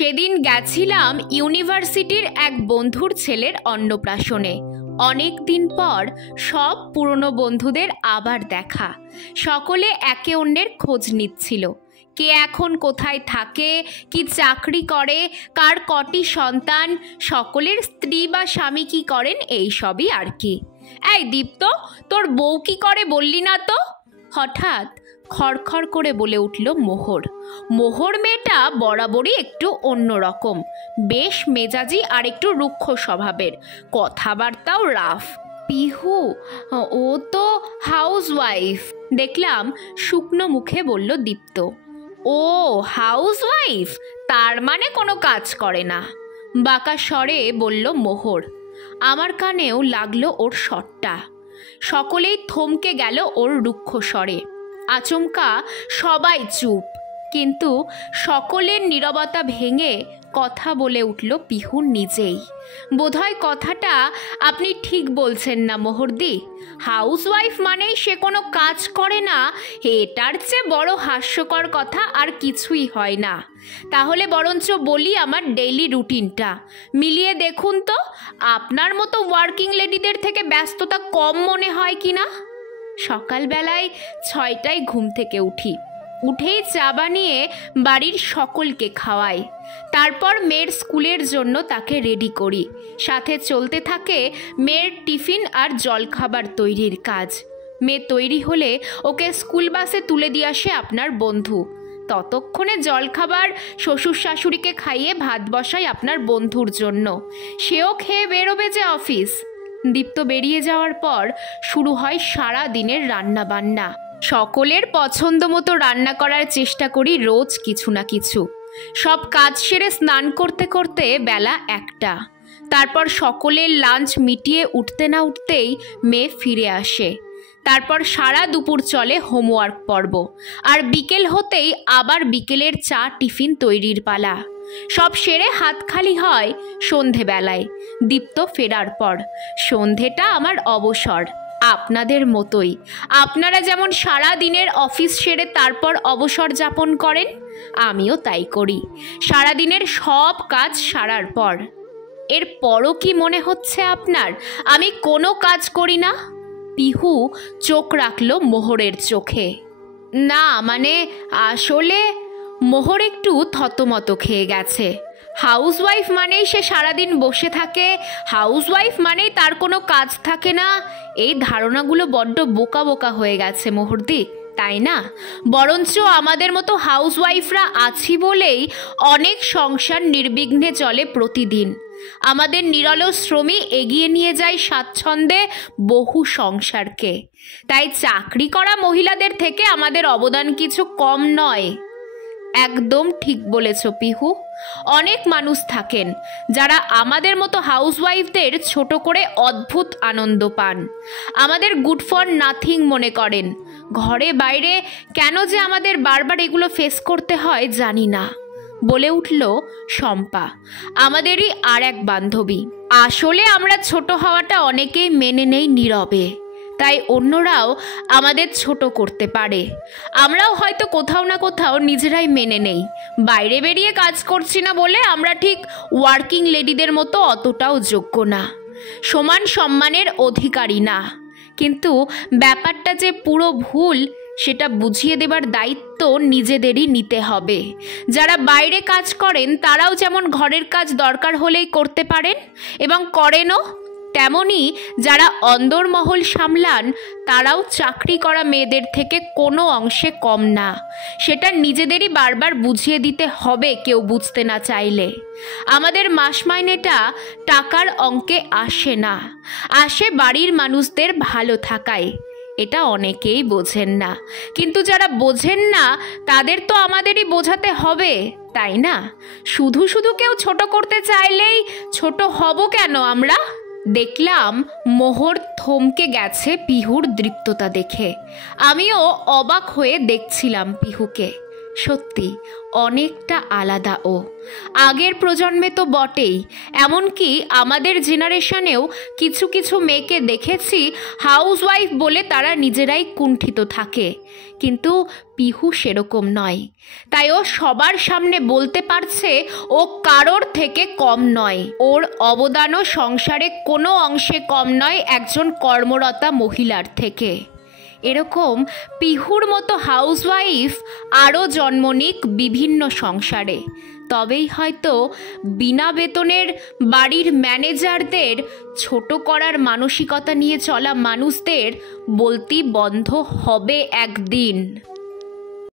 সেদিন গেছিলাম ইউনিভার্সিটির এক বন্ধুর ছেলের অন্নপ্রাশনে। অনেক দিন পর সব পুরনো বন্ধুদের আবার দেখা। সকলে একে অন্যের খোঁজ নিচ্ছিল। কে এখন কোথায় থাকে, কি চাকরি করে, কার কটি সন্তান, সকলের স্ত্রী বা স্বামী কি করেন, এই সবই আর কি। এই দীপ্ত, তোর বউ কি করে বললি না তো? হঠাৎ খড়খড় করে বলে উঠল মোহর। মোহর মেয়েটা বরাবরই একটু অন্যরকম, বেশ মেজাজি আর একটু রুক্ষ স্বভাবের, কথাবার্তাও রাফ। পিহু, ও তো হাউসওয়াইফ। দেখলাম শুকনো মুখে বলল দীপ্ত। ও হাউসওয়াইফ, তার মানে কোনো কাজ করে না, বাঁকা স্বরে বলল মোহর। আমার কানেও লাগলো ওর স্বরটা। সকলেই থমকে গেল ওর রুক্ষ স্বরে। আচমকা সবাই চুপ, কিন্তু সকলের নীরবতা ভেঙে কথা বলে উঠল পিহু নিজেই। বোধহয় কথাটা আপনি ঠিক বলছেন না মোহরদি। হাউসওয়াইফ মানেই সে কোনো কাজ করে না, এটার চেয়ে বড় হাস্যকর কথা আর কিছুই হয় না। তাহলে বরঞ্চ বলি আমার ডেইলি রুটিনটা, মিলিয়ে দেখুন তো আপনার মতো ওয়ার্কিং লেডিদের থেকে ব্যস্ততা কম মনে হয় কি না। সকালবেলায় 6টায় ঘুম থেকে উঠেই চা বানিয়ে বাড়ির সকলকে খাওয়াই। তারপর মেয়ের স্কুলের জন্য তাকে রেডি করি। সাথে চলতে থাকে মেয়ের টিফিন আর জলখাবার তৈরির কাজ। মেয়ে তৈরি হলে ওকে স্কুল বাসে তুলে দিয়ে আসে আপনার বন্ধু। ততক্ষণে জলখাবার শ্বশুর শাশুড়িকে খাইয়ে ভাত বসাই আপনার বন্ধুর জন্য। সেও খেয়ে বেরোবে যে অফিস। দীপ্ত বেরিয়ে যাওয়ার পর শুরু হয় সারা দিনের রান্না বান্না। সকলের পছন্দ মতো রান্না করার চেষ্টা করি রোজ কিছু না কিছু। সব কাজ সেরে স্নান করতে করতে বেলা 1টা। তারপর সকলের লাঞ্চ মিটিয়ে উঠতে না উঠতেই মেয়ে ফিরে আসে। তারপর সারা দুপুর চলে হোমওয়ার্ক পর্ব, আর বিকেল হতেই আবার বিকেলের চা টিফিন তৈরির পালা। সব সেরে হাত খালি হয় সন্ধেবেলায় দীপ্ত ফেরার পর। সন্ধেটা আমার অবসর, আপনাদের মতোই। আপনারা যেমন সারা দিনের অফিস সেরে তারপর অবসর যাপন করেন, আমিও তাই করি। সারা দিনের সব কাজ সারার পর। এর পরও কি মনে হচ্ছে আপনার আমি কোনো কাজ করি না? পিহু চোখ রাখল মোহরের চোখে। না মানে আসলে মোহর একটু থতমত খেয়ে গেছে। হাউসওয়াইফ মানেই সে সারাদিন বসে থাকে, হাউসওয়াইফ মানেই তার কোনো কাজ থাকে না, এই ধারণাগুলো বড্ড বোকা বোকা হয়ে গেছে মোহরদি, তাই না? বরঞ্চ আমাদের মতো হাউসওয়াইফরা আছি বলেই অনেক সংসার নির্বিঘ্নে চলে প্রতিদিন। আমাদের নিরলস শ্রমই এগিয়ে নিয়ে যায় স্বাচ্ছন্দ্যে বহু সংসারকে। তাই চাকরি করা মহিলাদের থেকে আমাদের অবদান কিছু কম নয়। একদম ঠিক বলেছ পিহু। অনেক মানুষ থাকেন যারা আমাদের মতো হাউসওয়াইফদের ছোট করে অদ্ভুত আনন্দ পান, আমাদের গুড ফর নাথিং মনে করেন। ঘরে বাইরে কেন যে আমাদের বারবার এগুলো ফেস করতে হয় জানি না, বলে উঠল শম্পা, আমাদেরই আর এক বান্ধবী। আসলে আমরা ছোট হওয়াটা অনেকেই মেনে নেই নীরবে, তাই অন্যরাও আমাদের ছোট করতে পারে। আমরাও হয়তো কোথাও না কোথাও নিজেরাই মেনে নেই, বাইরে বেরিয়ে কাজ করছি না বলে আমরা ঠিক ওয়ার্কিং লেডিদের মতো অতটাও যোগ্য না, সমান সম্মানের অধিকারী না। কিন্তু ব্যাপারটা যে পুরো ভুল সেটা বুঝিয়ে দেবার দায়িত্ব নিজেদেরই নিতে হবে। যারা বাইরে কাজ করেন তারাও যেমন ঘরের কাজ দরকার হলেই করতে পারেন এবং করেনও, তেমনি যারা অন্দরমহল সামলান তারাও চাকরি করা মেয়েদের থেকে কোনো অংশে কম না। সেটা নিজেদেরই বারবার বুঝিয়ে দিতে হবে কেউ বুঝতে না চাইলে। আমাদের মাস মাইনেটা টাকার অঙ্কে আসে না, আসে বাড়ির মানুষদের ভালো থাকায়। এটা অনেকেই বোঝেন না, কিন্তু যারা বোঝেন না তাদের তো আমাদেরই বোঝাতে হবে, তাই না? শুধু শুধু কেউ ছোট করতে চাইলেই ছোট হব কেন আমরা? দেখলাম মোহর থমকে গেছে পিহুর দৃপ্ততা দেখে। আমিও অবাক হয়ে দেখছিলাম পিহুকে। সত্যি অনেকটা আলাদা ও। আগের প্রজন্মে তো বটেই, এমনকি আমাদের জেনারেশনেও কিছু কিছু মেয়েকে দেখেছি হাউসওয়াইফ বলে তারা নিজেরাই কুণ্ঠিত থাকে, কিন্তু পিহু সেরকম নয়। তাই ও সবার সামনে বলতে পারছে ও কারোর থেকে কম নয়, ওর অবদানও সংসারে কোনো অংশে কম নয় একজন কর্মরতা মহিলার থেকে। এরকম পিহুর মতো হাউসওয়াইফ আরও জন্ম নিক বিভিন্ন সংসারে, তবেই হয়তো বিনা বেতনের বাড়ির ম্যানেজারদের ছোট করার মানসিকতা নিয়ে চলা মানুষদের বলতি বন্ধ হবে একদিন।